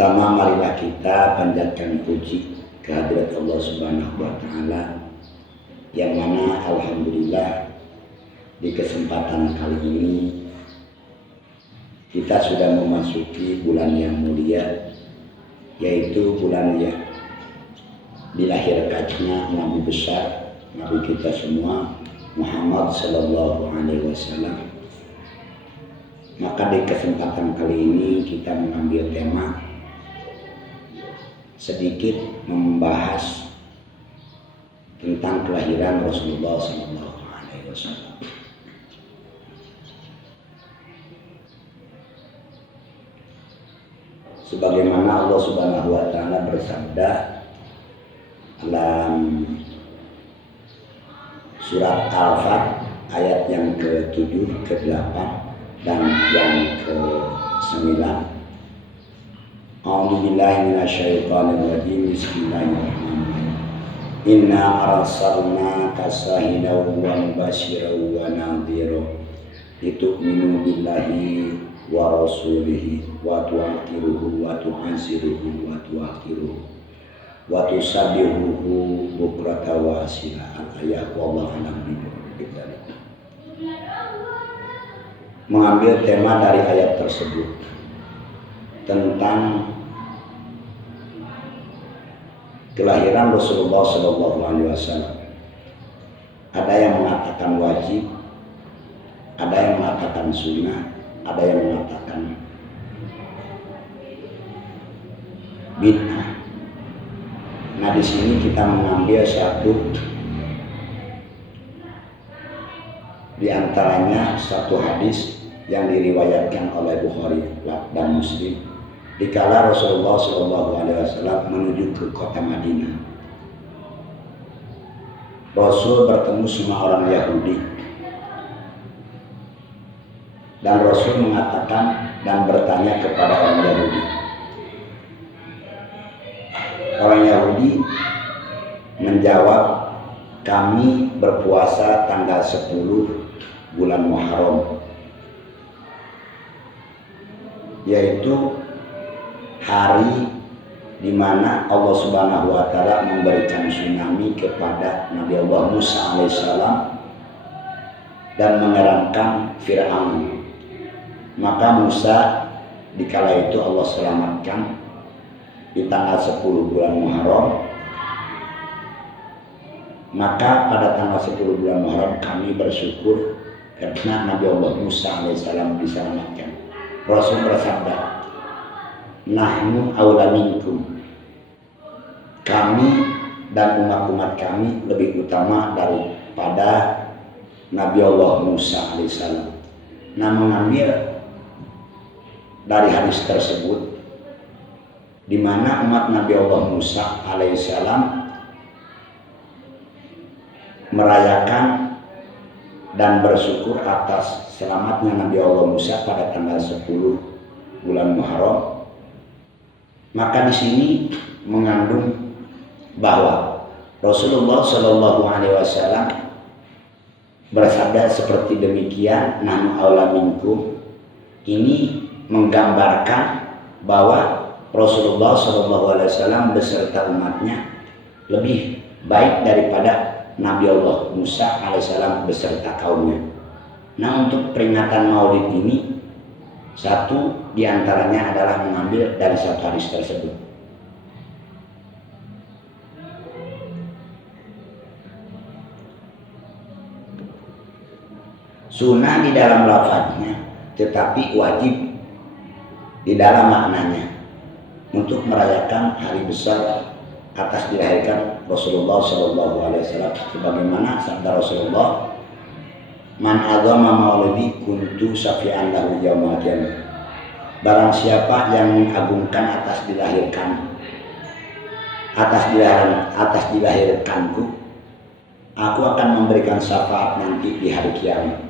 Pertama, marilah kita panjatkan puji kehadirat Allah Subhanahu wa Ta'ala, yang mana alhamdulillah di kesempatan kali ini kita sudah memasuki bulan yang mulia, yaitu bulan yang dilahirkannya Nabi besar, Nabi kita semua, Muhammad Sallallahu Alaihi Wasallam. Maka di kesempatan kali ini kita mengambil tema sedikit membahas tentang kelahiran Rasulullah Sallallahu Alaihi Wasallam. Sebagaimana Allah Subhanahu Wa Taala bersabda dalam surat Al-Fat ayat yang ke-7, ke-8 dan yang ke-9. A'udzubillahi minasyaitonirrajim. Bismillahirrahmanirrahim. Inna arsalnaka syahidan wa mubasyiran wa nadhiran litu'minu billahi wa rasulihi wa tu'azziruhu wa tu'azziruhu wa tu'azziruhu wa tusabbihuhu bukratan wa asila. Al-ayat wallahu a'lam bishawab. Mengambil tema dari ayat tersebut tentang kelahiran Rasulullah Sallallahu Alaihi Wasallam. Ada yang mengatakan wajib, ada yang mengatakan sunnah, ada yang mengatakan bid'ah. Nah, di sini kita mengambil satu di antaranya satu hadis yang diriwayatkan oleh Bukhari dan Muslim. Dikala Rasulullah Shallallahu Alaihi Wasallam menuju ke kota Madinah, Rasul bertemu sama orang Yahudi, dan Rasul mengatakan dan bertanya kepada orang Yahudi. Orang Yahudi menjawab, kami berpuasa tanggal 10 bulan Muharram, yaitu hari di mana Allah Subhanahu wa Ta'ala memberikan tsunami kepada Nabi Allah Musa alaihissalam dan mengeramkan Fir'aun. Maka Musa dikala itu Allah selamatkan di tanggal 10 bulan Muharram. Maka pada tanggal 10 bulan Muharram kami bersyukur karena Nabi Allah Musa alaihissalam diselamatkan. Rasul bersabda, nahnu aula minkum, kami dan umat-umat kami lebih utama daripada Nabi Allah Musa alaihissalam. Nah, mengambil dari hadis tersebut di mana umat Nabi Allah Musa alaihissalam merayakan dan bersyukur atas selamatnya Nabi Allah Musa pada tanggal 10 bulan Muharram. Maka di sini mengandung bahwa Rasulullah Shallallahu Alaihi Wasallam bersabda seperti demikian, nahnu aula minkum. Ini menggambarkan bahwa Rasulullah Shallallahu Alaihi Wasallam beserta umatnya lebih baik daripada Nabi Allah Musa alaihissalam beserta kaumnya. Nah, untuk peringatan Maulid ini, satu diantaranya adalah mengambil dari satu hadis tersebut. Sunnah di dalam lafadznya, tetapi wajib di dalam maknanya untuk merayakan hari besar atas dilahirkan Rasulullah Sallallahu Alaihi Wasallam, sebagaimana sabda Rasulullah, man azama maulidi kuntu syafi'an lahu yaumil qiyamah. Barang siapa yang mengagungkan atas dilahirkanku, aku akan memberikan syafaat nanti di hari kiamat.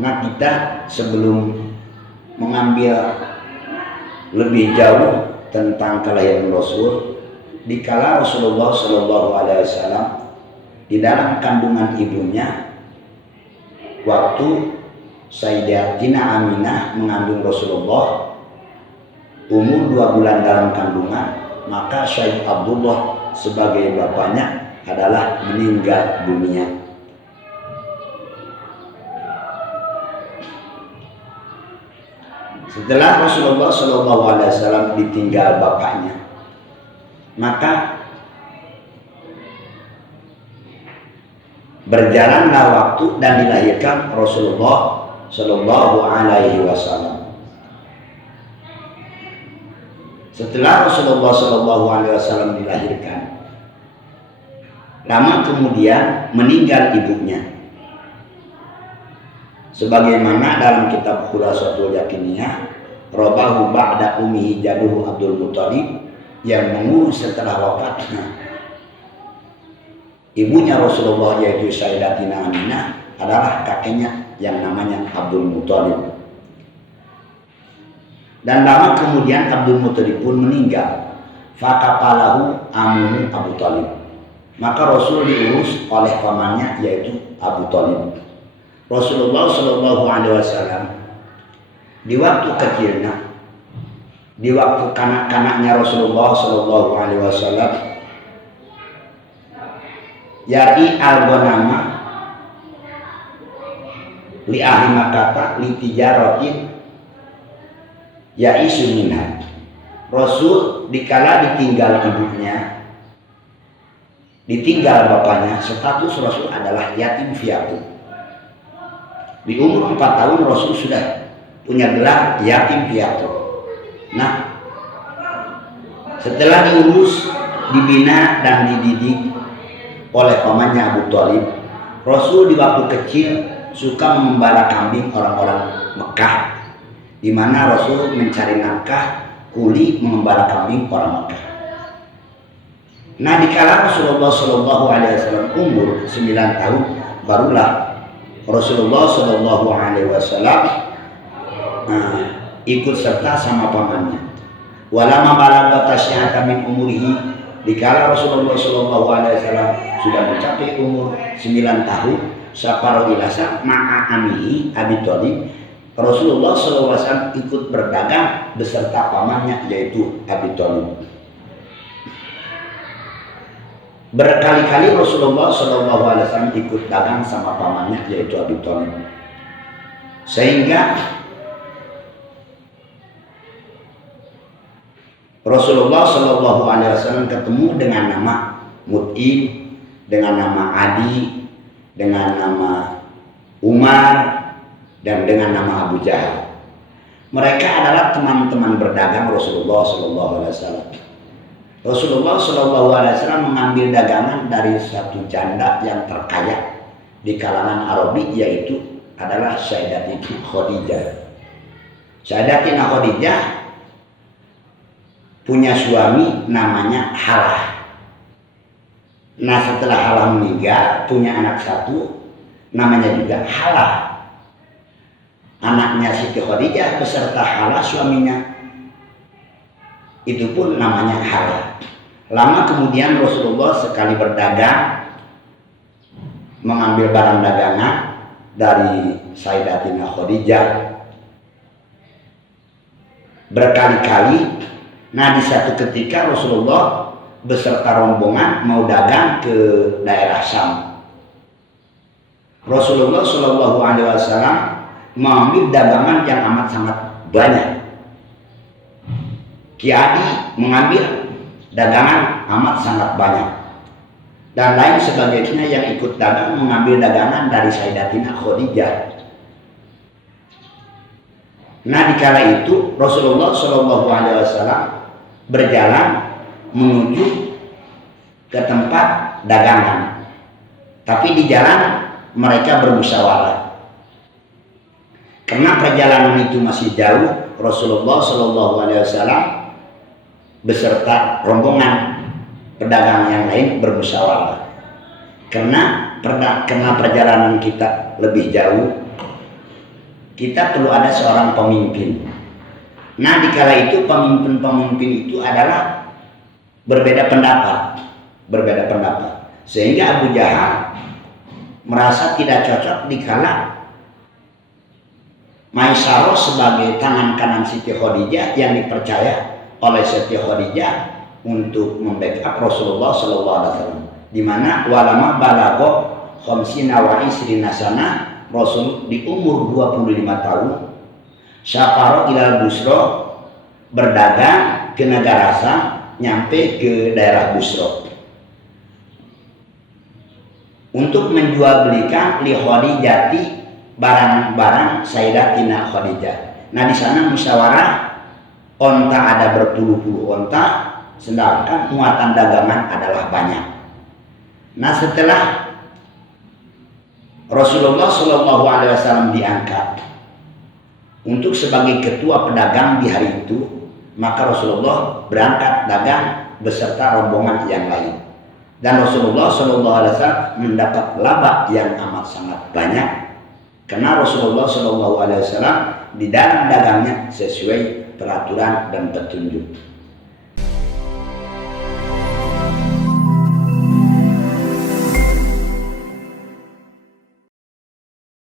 Nah, kita sebelum mengambil lebih jauh tentang kelahiran Rasul, dikala Rasulullah Shallallahu Alaihi Wasallam di dalam kandungan ibunya, waktu Sayyidatina Aminah mengandung Rasulullah, umur 2 bulan dalam kandungan, maka Syekh Abdullah sebagai bapaknya adalah meninggal dunia. Setelah Rasulullah SAW ditinggal bapaknya, maka berjalanlah waktu dan dilahirkan Rasulullah SAW. Setelah Rasulullah SAW dilahirkan, lama kemudian meninggal ibunya. Sebagaimana dalam kitab Khulasatul Yakiniyah, Rabahu ba'da ummihi jadduhu Abdul Muthalib, yang mengurus setelah wafatnya ibunya Rasulullah yaitu Sayyidatina Aminah adalah kakeknya yang namanya Abdul Muthalib. Dan lama kemudian Abdul Muthalib pun meninggal. Fakapalahu amuhu Abu Thalib. Maka Rasul diurus oleh pamannya yaitu Abu Thalib. Rasulullah SAW di waktu kecilnya, di waktu kanak-kanaknya Rasulullah SAW, yari al-ghanama li ahli Makkah li tijaratin ya'isu minha. Rasul dikala ditinggal ibunya, ditinggal bapaknya, status Rasul adalah yatim piatu. Di umur 4 tahun Rasul sudah punya gelar yatim piatu. Nah, setelah diurus, dibina dan dididik oleh pamannya Abu Thalib, Rasul di waktu kecil suka mengembala kambing orang-orang Mekah, di mana Rasul mencari nafkah kuli mengembala kambing orang Mekah. Nah, dikala Rasulullah SAW umur 9 tahun, barulah Rasulullah SAW ikut serta sama pamannya. Walama balagha tasyata min umurihi, dikala Rasulullah SAW sudah mencapai umur 9 tahun, safaro ilasa ma'a amihi Abi Thalib, Rasulullah SAW ikut berdagang beserta pamannya yaitu Abi Thalib. Berkali-kali Rasulullah SAW ikut dagang sama pamannya yaitu Abi Thalib, sehingga Rasulullah SAW ketemu dengan nama Mut'im, dengan nama Adi, dengan nama Umar, dan dengan nama Abu Jahal. Mereka adalah teman-teman berdagang Rasulullah SAW. Rasulullah SAW mengambil dagangan dari satu janda yang terkaya di kalangan Arabi, yaitu adalah Sayyidatina Khadijah. Sayyidatina Khadijah punya suami namanya Halah. Nah, setelah Halah meninggal, punya anak satu namanya juga Halah. Anaknya Siti Khadijah beserta Halah suaminya, itu pun namanya Halah. Lama kemudian Rasulullah sekali berdagang, mengambil barang dagangan dari Sayyidatina Khadijah berkali-kali. Nah, di satu ketika Rasulullah beserta rombongan mau dagang ke daerah Syam. Rasulullah SAW mengambil dagangan yang amat sangat banyak. Ki Adi mengambil dagangan amat sangat banyak, dan lain sebagainya yang ikut dagang mengambil dagangan dari Sayyidatina Khadijah. Nah, dikala itu Rasulullah SAW berjalan menuju ke tempat dagangan, tapi di jalan mereka bermusyawarah. Karena perjalanan itu masih jauh, Rasulullah SAW beserta rombongan pedagang yang lain bermusyawarah. Karena perjalanan kita lebih jauh, kita perlu ada seorang pemimpin. Nah, dikala itu pemimpin-pemimpin itu adalah berbeda pendapat, sehingga Abu Jahal merasa tidak cocok dikala Maisarah sebagai tangan kanan Siti Khadijah yang dipercaya oleh Siti Khadijah untuk membackup Rasulullah Sallallahu Alaihi Wasallam, di mana walama balago khamsina wa isrina sana, Rasul di umur 25 tahun syafaro ilal busro, berdagang ke negara Sam, nyampe ke daerah Busro untuk menjual belikan li Khadijati barang-barang Sayyidatina Khadijah. Nah di sana musyawarah, onta ada berpuluh-puluh onta, sedangkan muatan dagangan adalah banyak. Nah setelah Rasulullah Shallallahu Alaihi Wasallam diangkat untuk sebagai ketua pedagang di hari itu, maka Rasulullah berangkat dagang beserta rombongan yang lain. Dan Rasulullah Shallallahu Alaihi Wasallam mendapat laba yang amat sangat banyak, karena Rasulullah Shallallahu Alaihi Wasallam di dalam dagangnya sesuai peraturan dan petunjuk.